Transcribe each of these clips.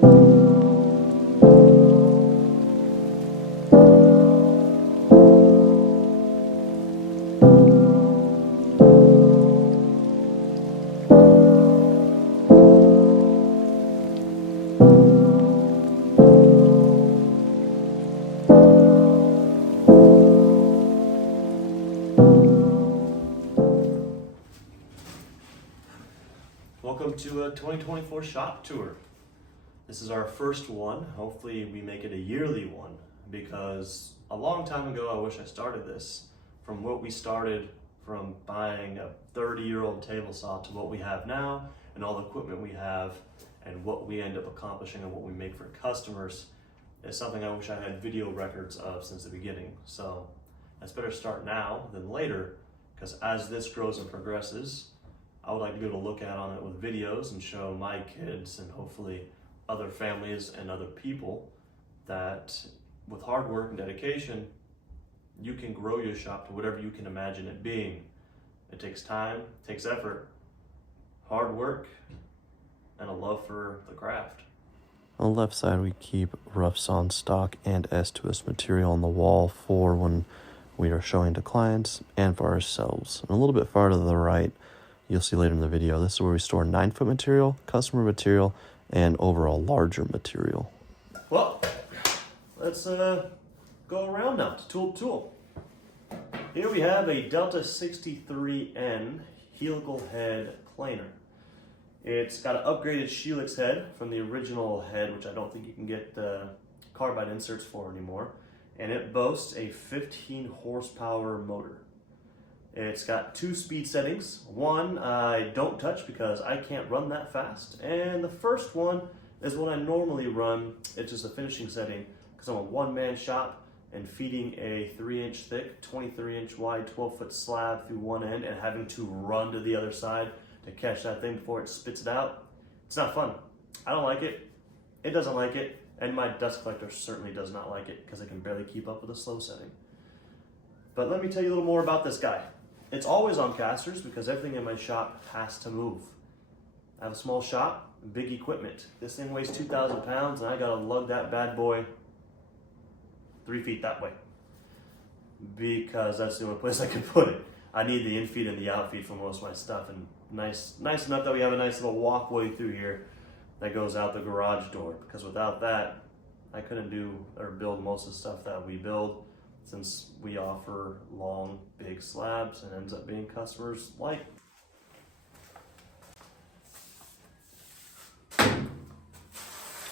Welcome to a 2024 shop tour. This is our first one. Hopefully we make it a yearly one, because a long time ago I wish I started this. From what we started from buying a 30-year-old table saw to what we have now and all the equipment we have and what we end up accomplishing and what we make for customers is something I wish I had video records of since the beginning. So that's better start now than later, because as this grows and progresses, I would like to be able to look on it with videos and show my kids and hopefully other families and other people that with hard work and dedication, you can grow your shop to whatever you can imagine it being. It takes time, takes effort, hard work, and a love for the craft. On the left side, we keep rough sawn stock and S2S material on the wall for when we are showing to clients and for ourselves. And a little bit farther to the right, you'll see later in the video, this is where we store 9-foot material, customer material, and overall larger material. Well, let's go around now to tool to tool. Here we have a Delta 63N helical head planer. It's got an upgraded Helix head from the original head, which I don't think you can get carbide inserts for anymore. And it boasts a 15 horsepower motor. It's got 2 speed settings. One I don't touch because I can't run that fast. And the first one is what I normally run. It's just a finishing setting because I'm a one-man shop and feeding a 3-inch thick, 23-inch wide, 12-foot slab through one end and having to run to the other side to catch that thing before it spits it out. It's not fun. I don't like it. It doesn't like it. And my dust collector certainly does not like it because I can barely keep up with a slow setting. But let me tell you a little more about this guy. It's always on casters because everything in my shop has to move. I have a small shop, big equipment. This thing weighs 2,000 pounds and I gotta lug that bad boy 3 feet that way because that's the only place I can put it. I need the in-feed and the out-feed for most of my stuff, and nice enough that we have a nice little walkway through here that goes out the garage door, because without that, I couldn't do or build most of the stuff that we build, since we offer long, big slabs and ends up being customers like.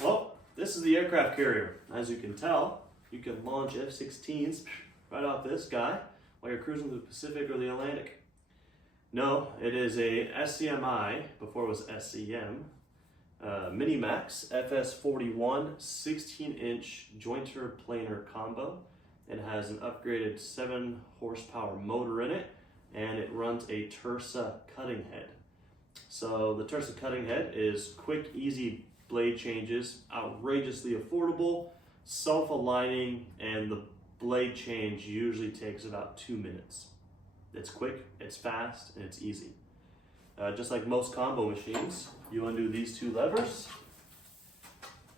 Well, this is the aircraft carrier. As you can tell, you can launch F-16s right off this guy while you're cruising the Pacific or the Atlantic. No, it is a SCMI, before it was SCM, minimax FS41 16-inch jointer planer combo. It has an upgraded 7 horsepower motor in it, and it runs a tersa cutting head. So the tersa cutting head is quick, easy blade changes, outrageously affordable, self-aligning, and the blade change usually takes about 2 minutes. It's quick, it's fast, and it's easy. Just like most combo machines, you undo these 2 levers,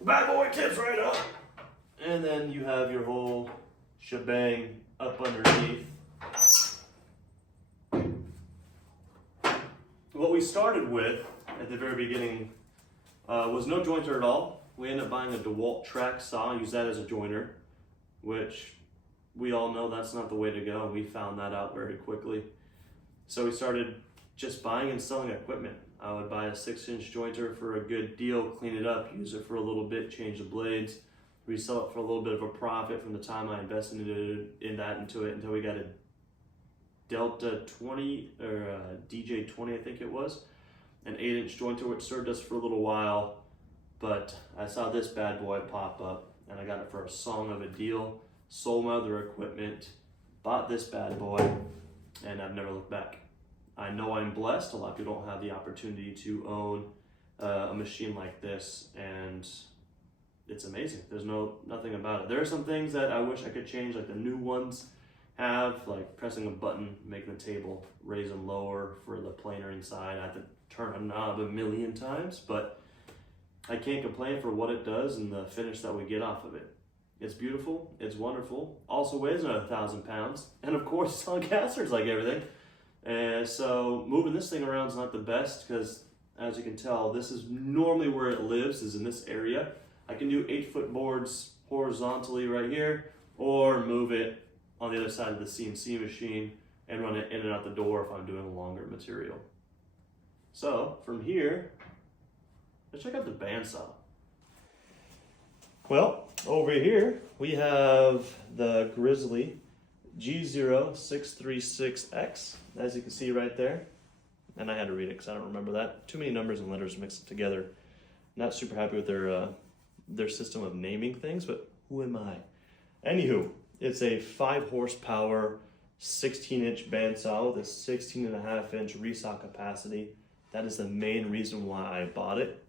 bad boy tips right up, and then you have your whole shebang up underneath. What we started with at the very beginning was no jointer at all. We ended up buying a DeWalt track saw, use that as a joiner, which we all know that's not the way to go. We found that out very quickly. So we started just buying and selling equipment. I would buy a 6-inch jointer for a good deal, clean it up, use it for a little bit, change the blades, resell it for a little bit of a profit from the time I invested into it until we got a Delta 20 or a DJ 20, I think it was, an 8-inch jointer, which served us for a little while. But I saw this bad boy pop up and I got it for a song of a deal, sold my other equipment, bought this bad boy, and I've never looked back. I know I'm blessed. A lot of people don't have the opportunity to own a machine like this, and it's amazing. There's nothing about it. There are some things that I wish I could change, like the new ones have, like pressing a button, making the table raise and lower for the planer inside. I have to turn a knob a million times, but I can't complain for what it does and the finish that we get off of it. It's beautiful, it's wonderful, also weighs another 1,000 pounds, and of course it's on casters like everything. And so moving this thing around is not the best because, as you can tell, this is normally where it lives, is in this area. I can do 8-foot boards horizontally right here, or move it on the other side of the CNC machine and run it in and out the door if I'm doing a longer material. So from here, let's check out the bandsaw. Well, over here we have the Grizzly G0636X, as you can see right there. And I had to read it because I don't remember that. Too many numbers and letters mixed together. Not super happy with their system of naming things, but who am I? Anywho, it's a 5 horsepower, 16-inch bandsaw with a 16.5-inch resaw capacity. That is the main reason why I bought it.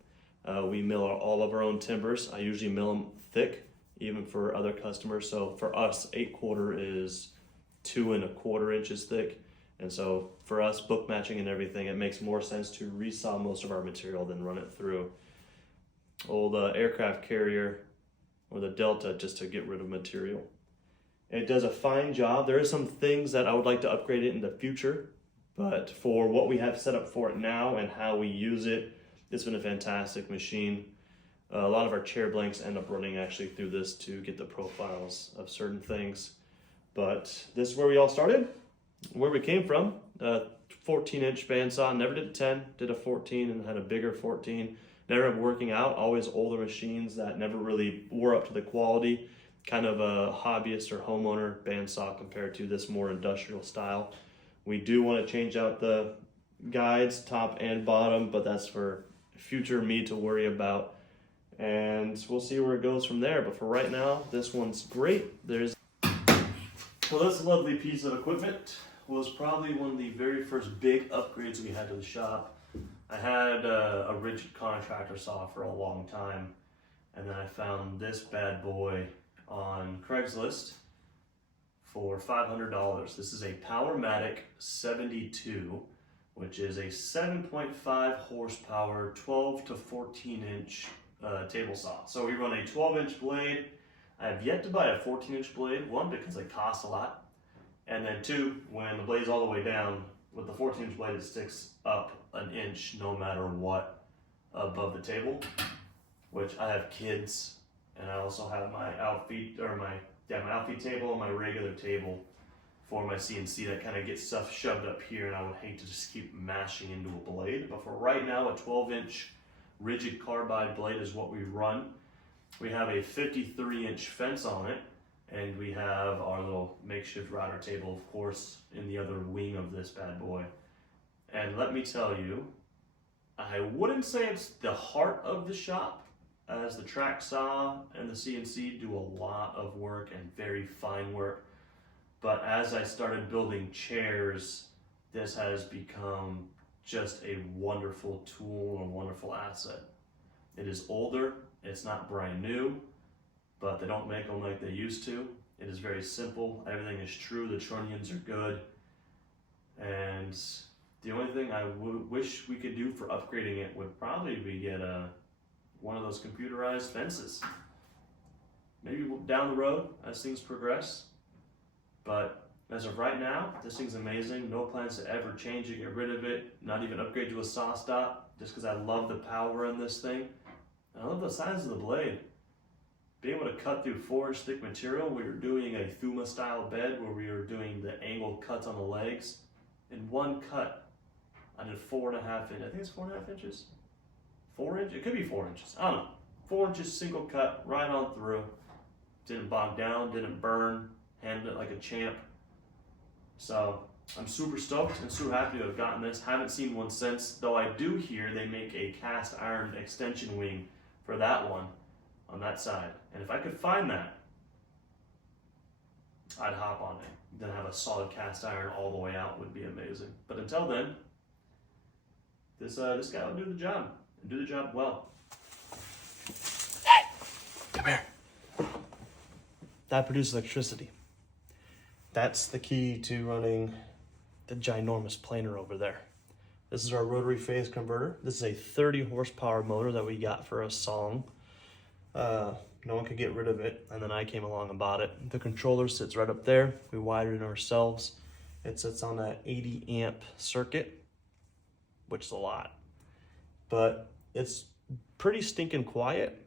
We mill all of our own timbers. I usually mill them thick, even for other customers. So for us, 8/4 is 2¼ inches thick. And so for us, book matching and everything, it makes more sense to resaw most of our material than run it through old aircraft carrier or the Delta just to get rid of material. It does a fine job. There are some things that I would like to upgrade it in the future, but for what we have set up for it now and how we use it, it's been a fantastic machine. A lot of our chair blanks end up running actually through this to get the profiles of certain things. But this is where we all started, where we came from. 14-inch bandsaw, never did a 10, did a 14 and had a bigger 14. Never ended up working out, always older machines that never really were up to the quality. Kind of a hobbyist or homeowner bandsaw compared to this more industrial style. We do want to change out the guides, top and bottom, but that's for future me to worry about. And we'll see where it goes from there. But for right now, this one's great. So this lovely piece of equipment was probably one of the very first big upgrades we had to the shop. I had a rigid contractor saw for a long time, and then I found this bad boy on Craigslist for $500. This is a Powermatic 72, which is a 7.5 horsepower, 12 to 14-inch table saw. So we run a 12-inch blade. I have yet to buy a 14-inch blade, one, because they cost a lot, and then two, when the blade's all the way down, with the 14-inch blade, it sticks up an inch no matter what above the table, which I have kids, and I also have my outfeed, or my outfeed table and my regular table for my CNC that kind of gets stuff shoved up here, and I would hate to just keep mashing into a blade. But for right now, a 12-inch rigid carbide blade is what we run. We have a 53-inch fence on it, and we have our little makeshift router table, of course, in the other wing of this bad boy. And let me tell you, I wouldn't say it's the heart of the shop, as the track saw and the CNC do a lot of work and very fine work. But as I started building chairs, this has become just a wonderful tool and a wonderful asset. It is older, it's not brand new, but they don't make them like they used to. It is very simple, everything is true, the trunnions are good. And the only thing I wish we could do for upgrading it would probably be get one of those computerized fences. Maybe down the road as things progress. But as of right now, this thing's amazing. No plans to ever change it, get rid of it, not even upgrade to a saw stop, just because I love the power in this thing. And I love the size of the blade. Being able to cut through 4-inch thick material, we were doing a Thuma style bed where we were doing the angled cuts on the legs. In one cut, I did 4.5 inches. I think it's 4.5 inches. 4 inches? It could be 4 inches. I don't know. 4 inches, single cut, right on through. Didn't bog down, didn't burn, handled it like a champ. So I'm super stoked and super happy to have gotten this. Haven't seen one since, though I do hear they make a cast iron extension wing for that one on that side. And if I could find that, I'd hop on it. Then have a solid cast iron all the way out would be amazing. But until then, this guy will do the job, and do the job well. Hey, come here. That produces electricity. That's the key to running the ginormous planer over there. This is our rotary phase converter. This is a 30 horsepower motor that we got for a song. No one could get rid of it, and then I came along and bought it. The controller sits right up there. We wired it ourselves. It sits on that 80 amp circuit, which is a lot, but it's pretty stinking quiet,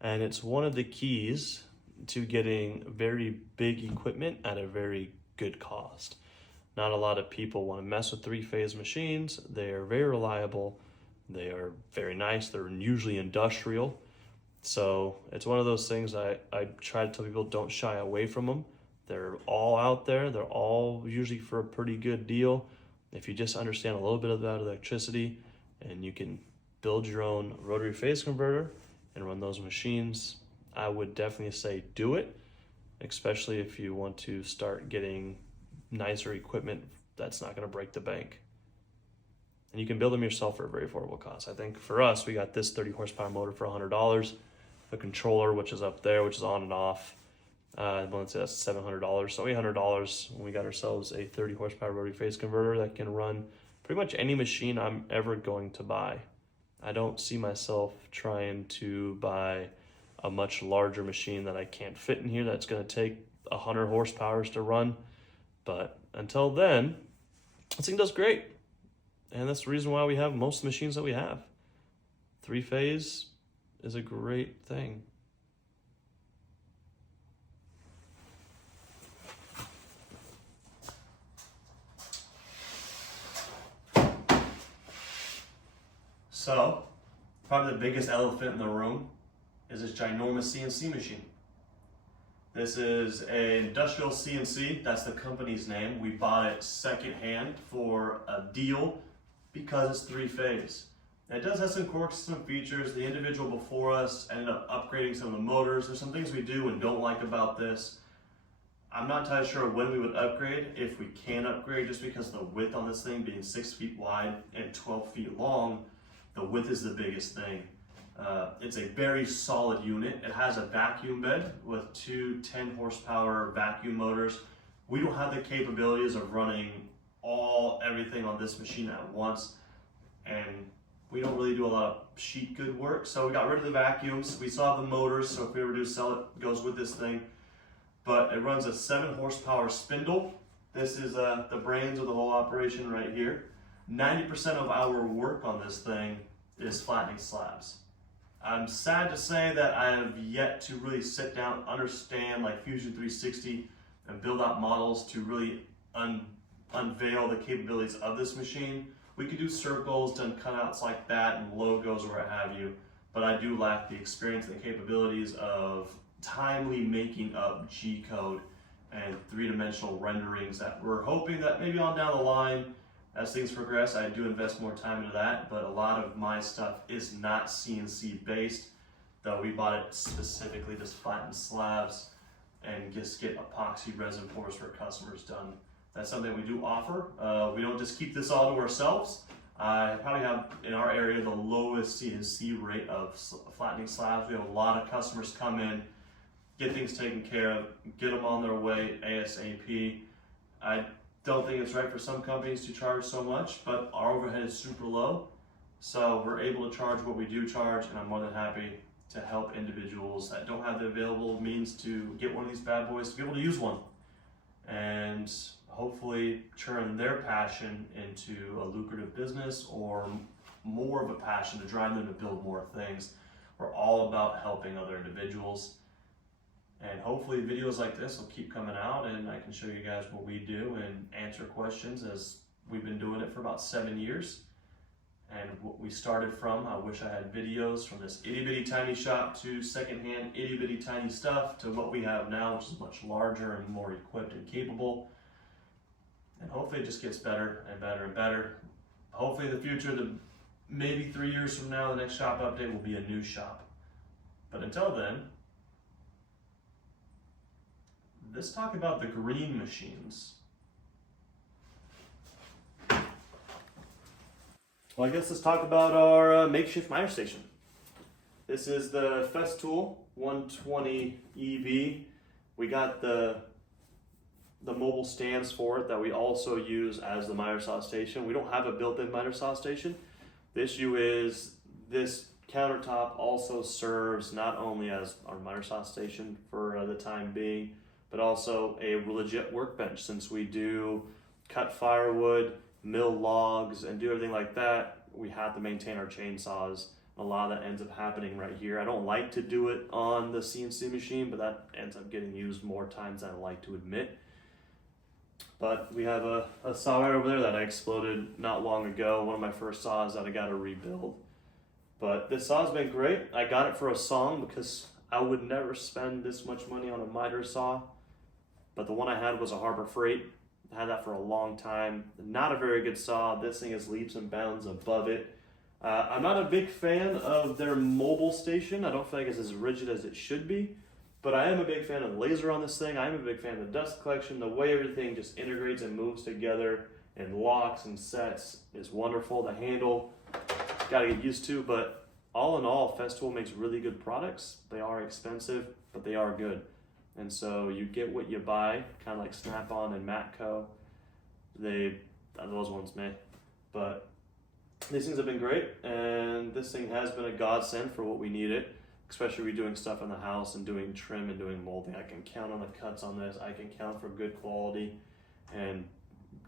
and it's one of the keys to getting very big equipment at a very good cost. Not a lot of people want to mess with three-phase machines. They are very reliable. They are very nice. They're usually industrial. So it's one of those things I try to tell people, don't shy away from them. They're all out there. They're all usually for a pretty good deal. If you just understand a little bit about electricity and you can build your own rotary phase converter and run those machines, I would definitely say do it, especially if you want to start getting nicer equipment that's not going to break the bank. And you can build them yourself for a very affordable cost. I think for us, we got this 30 horsepower motor for $100. The controller, which is up there, which is on and off, I want to say that's $700, so $800. We got ourselves a 30 horsepower rotary phase converter that can run pretty much any machine I'm ever going to buy. I don't see myself trying to buy a much larger machine that I can't fit in here that's going to take 100 horsepower to run. But until then, this thing does great. And that's the reason why we have most of the machines that we have. Three-phase is a great thing. So, probably the biggest elephant in the room is this ginormous CNC machine. This is an industrial CNC. That's the company's name. We bought it secondhand for a deal because it's three-phase. It does have some quirks, some features. The individual before us ended up upgrading some of the motors. There's some things we do and don't like about this. I'm not entirely sure when we would upgrade, if we can upgrade, just because the width on this thing being 6 feet wide and 12 feet long, the width is the biggest thing. It's a very solid unit. It has a vacuum bed with two 10 horsepower vacuum motors. We don't have the capabilities of running everything on this machine at once, and we don't really do a lot of sheet good work. So we got rid of the vacuums. We still have the motors, so if we ever do sell it, it goes with this thing. But it runs a 7 horsepower spindle. This is the brains of the whole operation right here. 90% of our work on this thing is flattening slabs. I'm sad to say that I have yet to really sit down, understand like Fusion 360 and build out models to really unveil the capabilities of this machine. We could do circles, done cutouts like that and logos or what have you, but I do lack the experience and the capabilities of timely making up G-code and three-dimensional renderings that we're hoping that maybe on down the line, as things progress, I do invest more time into that, but a lot of my stuff is not CNC based, though we bought it specifically to flatten slabs and just get epoxy resin pours for customers done. That's something we do offer. We don't just keep this all to ourselves. I probably have in our area the lowest CNC rate of flattening slabs. We have a lot of customers come in, get things taken care of, get them on their way ASAP. I don't think it's right for some companies to charge so much, but our overhead is super low. So we're able to charge what we do charge, and I'm more than happy to help individuals that don't have the available means to get one of these bad boys to be able to use one. And hopefully turn their passion into a lucrative business or more of a passion to drive them to build more things. We're all about helping other individuals. And hopefully videos like this will keep coming out and I can show you guys what we do and answer questions, as we've been doing it for about 7 years. And what we started from, I wish I had videos from this itty bitty tiny shop to secondhand itty bitty tiny stuff to what we have now, which is much larger and more equipped and capable. And hopefully it just gets better and better and better. Hopefully in the future, maybe 3 years from now, the next shop update will be a new shop. But until then, let's talk about the green machines. Well, I guess let's talk about our makeshift miter station. This is the Festool 120 EV. We got the the mobile stands for it that we also use as the miter saw station. We don't have a built-in miter saw station. The issue is this countertop also serves not only as our miter saw station for the time being, but also a legit workbench, since we do cut firewood, mill logs, and do everything like that. We have to maintain our chainsaws. A lot of that ends up happening right here. I don't like to do it on the CNC machine, but that ends up getting used more times than I like to admit. But we have a saw right over there that I exploded not long ago, one of my first saws that I got to rebuild. But this saw's been great. I got it for a song because I would never spend this much money on a miter saw. But the one I had was a Harbor Freight. I had that for a long time. Not a very good saw. This thing is leaps and bounds above it. I'm not a big fan of their mobile station. I don't feel like it's as rigid as it should be. But I am a big fan of the laser on this thing. I am a big fan of the dust collection. The way everything just integrates and moves together and locks and sets is wonderful. The handle, gotta get used to, but all in all, Festool makes really good products. They are expensive, but they are good. And so you get what you buy, kind of like Snap-on and Matco. Those ones may. But these things have been great, and this thing has been a godsend for what we needed. Especially if we're doing stuff in the house and doing trim and doing molding. I can count on the cuts on this. I can count for good quality and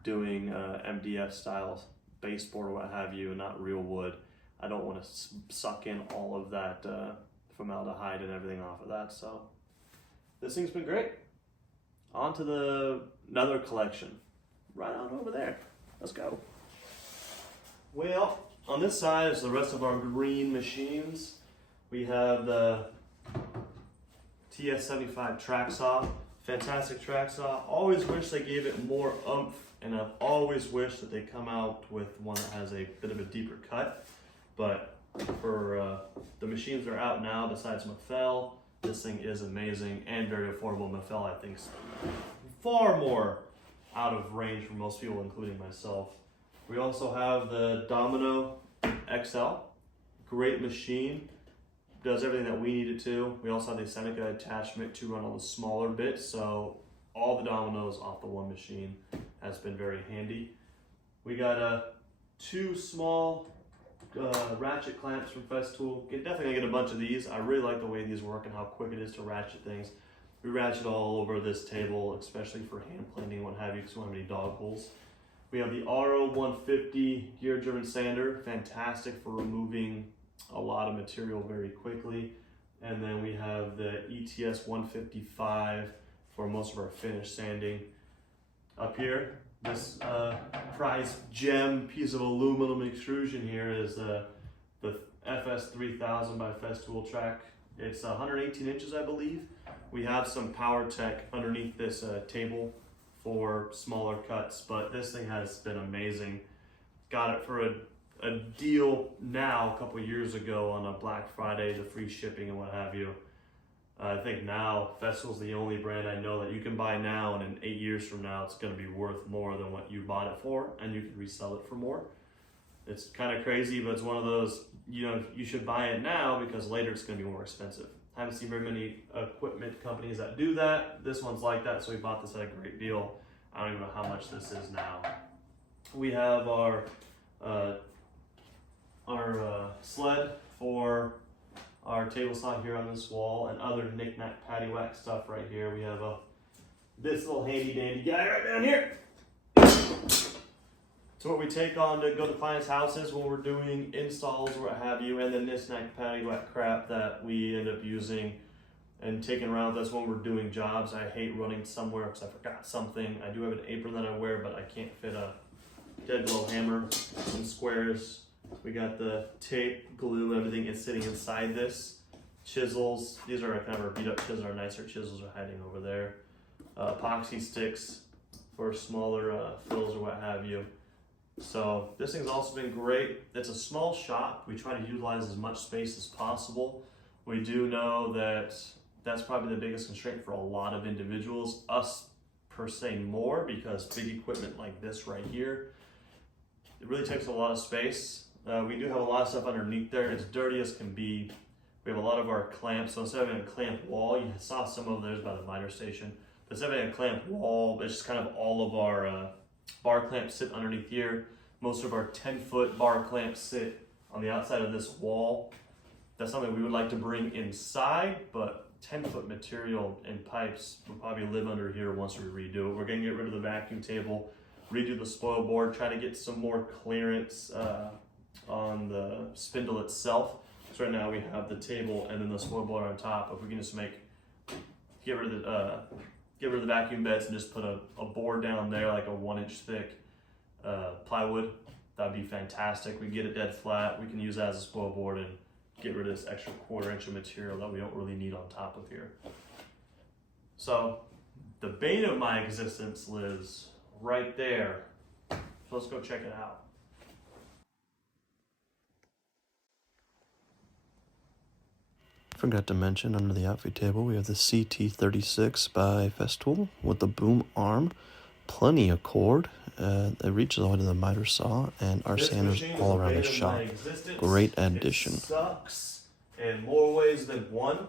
doing MDF style baseboard or what have you, and not real wood. I don't want to suck in all of that formaldehyde and everything off of that. So this thing's been great. On to another collection. Right on over there. Let's go. Well, on this side is the rest of our green machines. We have the TS75 track saw, fantastic track saw. Always wish they gave it more oomph, and I've always wished that they come out with one that has a bit of a deeper cut. But for the machines that are out now, besides Mafel, this thing is amazing and very affordable. Mafel, I think, is far more out of range for most people, including myself. We also have the Domino XL, great machine. Does everything that we need it to. We also have the Seneca attachment to run all the smaller bits, so all the dominoes off the one machine has been very handy. We got two small ratchet clamps from Festool. Definitely gonna get a bunch of these. I really like the way these work and how quick it is to ratchet things. We ratchet all over this table, especially for hand planing and what have you, because we don't have any dog holes. We have the RO150 gear driven sander, fantastic for removing a lot of material very quickly. And then we have the ETS 155 for most of our finish sanding. Up here, this prized gem piece of aluminum extrusion here is the FS 3000 by Festool track. It's 118 inches, I believe. We have some Powertech underneath this table for smaller cuts, but this thing has been amazing. Got it for a deal now a couple years ago on a Black Friday, the free shipping and what have you. I think now Festool's the only brand I know that you can buy now, and in 8 years from now it's going to be worth more than what you bought it for, and you can resell it for more. It's kind of crazy, but it's one of those, you should buy it now because later it's going to be more expensive. I haven't seen very many equipment companies that do that. This one's like that, so we bought this at a great deal. I don't even know how much this is now. We have our sled for our table saw here on this wall, and other knick-knack paddywhack stuff right here. We have this little handy-dandy guy right down here. So what we take on to go to clients' houses when we're doing installs or what have you, and then this knick paddywhack crap that we end up using and taking around with us when we're doing jobs. I hate running somewhere because I forgot something. I do have an apron that I wear, but I can't fit a dead blow hammer, some squares. We got the tape, glue, everything is sitting inside this. Chisels, these are kind of our beat up chisels, our nicer chisels are hiding over there. Epoxy sticks for smaller fills or what have you. So this thing's also been great. It's a small shop. We try to utilize as much space as possible. We do know that that's probably the biggest constraint for a lot of individuals. Us per se more, because big equipment like this right here, it really takes a lot of space. We do have a lot of stuff underneath there. It's dirty as can be. We have a lot of our clamps, so instead of having a clamp wall, you saw some of those by the miter station. The 7/8 clamp wall is just kind of all of our bar clamps sit underneath here. Most of our 10-foot bar clamps sit on the outside of this wall. That's something we would like to bring inside, but 10-foot material and pipes will probably live under here once we redo it. We're gonna get rid of the vacuum table, redo the spoil board, try to get some more clearance on the spindle itself. So right now we have the table and then the spoil board on top. If we can just get rid of the vacuum beds and just put a board down there, like a 1-inch thick plywood, that'd be fantastic. We can get it dead flat. We can use that as a spoil board and get rid of this extra 1/4 inch of material that we don't really need on top of here. So the bane of my existence lives right there. So let's go check it out. Forgot to mention, under the outfit table, we have the CT36 by Festool with the boom arm, plenty of cord. It reaches all the way to the miter saw, and our sanders all around the shop. Great addition. It sucks in more ways than one.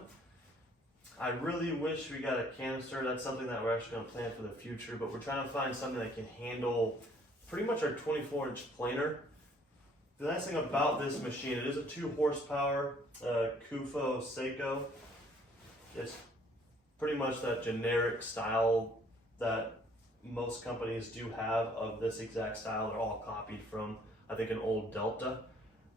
I really wish we got a canister. That's something that we're actually going to plan for the future, but we're trying to find something that can handle pretty much our 24-inch planer. The nice thing about this machine, it is a 2 horsepower Kufo Seiko. It's pretty much that generic style that most companies do have of this exact style. They're all copied from, I think, an old Delta.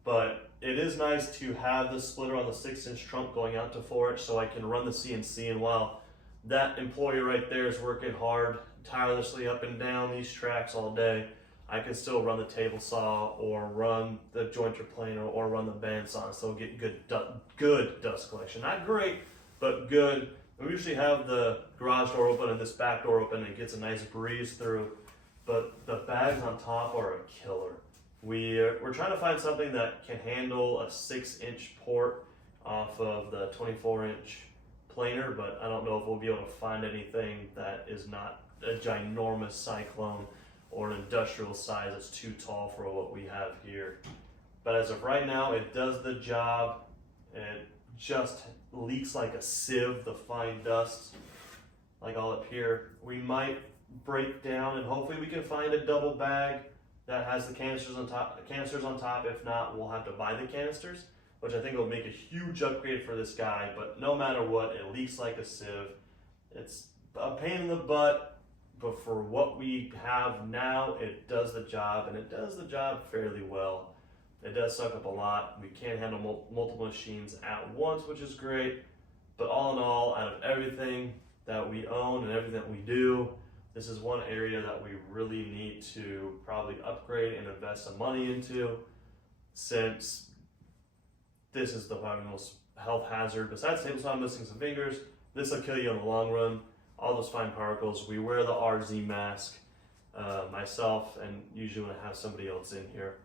But it is nice to have the splitter on the 6-inch trunk going out to 4-inch so I can run the CNC. And while that employee right there is working hard, tirelessly up and down these tracks all day, I can still run the table saw or run the jointer planer or run the bandsaw and still get good dust collection. Not great, but good. We usually have the garage door open and this back door open and it gets a nice breeze through, but the bags on top are a killer. We're trying to find something that can handle a 6-inch port off of the 24-inch planer, but I don't know if we'll be able to find anything that is not a ginormous Cyclone or an industrial size that's too tall for what we have here. But as of right now, it does the job. It just leaks like a sieve, the fine dust, like all up here. We might break down and hopefully we can find a double bag that has the canisters on top. If not, we'll have to buy the canisters, which I think will make a huge upgrade for this guy. But no matter what, it leaks like a sieve. It's a pain in the butt. But for what we have now, it does the job, and it does the job fairly well. It does suck up a lot. We can't handle multiple machines at once, which is great. But all in all, out of everything that we own and everything that we do, this is one area that we really need to probably upgrade and invest some money into, since this is the probably most health hazard. Besides table saw missing some fingers, this will kill you in the long run. All those fine particles. We wear the RZ mask, myself, and usually when I have somebody else in here.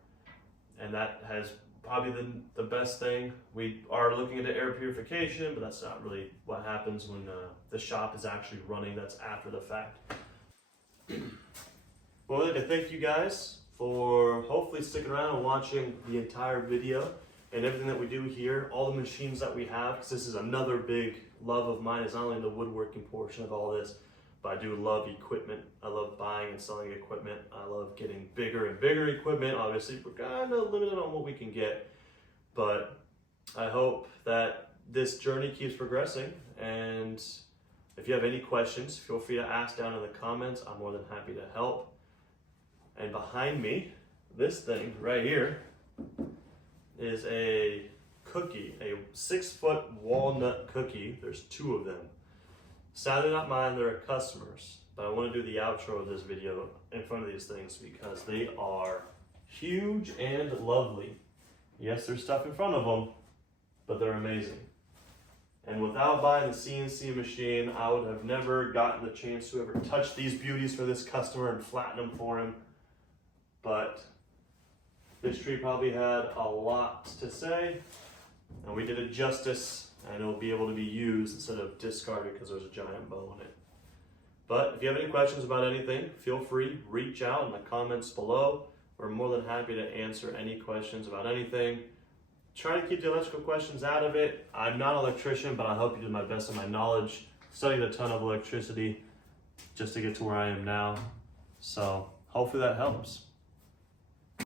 And that has probably the best thing. We are looking into air purification, but that's not really what happens when the shop is actually running. That's after the fact. Well, I'd like to thank you guys for hopefully sticking around and watching the entire video and everything that we do here, all the machines that we have, because this is another big love of mine. Is not only the woodworking portion of all this, but I do love equipment. I love buying and selling equipment. I love getting bigger and bigger equipment. Obviously, we're kind of limited on what we can get, but I hope that this journey keeps progressing. And if you have any questions, feel free to ask down in the comments. I'm more than happy to help. And behind me, this thing right here is a cookie, a 6-foot walnut cookie. There's 2 of them. Sadly not mine, they're a customer's, but I want to do the outro of this video in front of these things because they are huge and lovely. Yes, there's stuff in front of them, but they're amazing. And without buying the CNC machine, I would have never gotten the chance to ever touch these beauties for this customer and flatten them for him. But this tree probably had a lot to say, and we did it justice, and it'll be able to be used instead of discarded because there's a giant bow in it. But if you have any questions about anything, feel free, reach out in the comments below. We're more than happy to answer any questions about anything. Try to keep the electrical questions out of it. I'm not an electrician, but I hope you did my best in my knowledge. Studied a ton of electricity, just to get to where I am now. So hopefully that helps.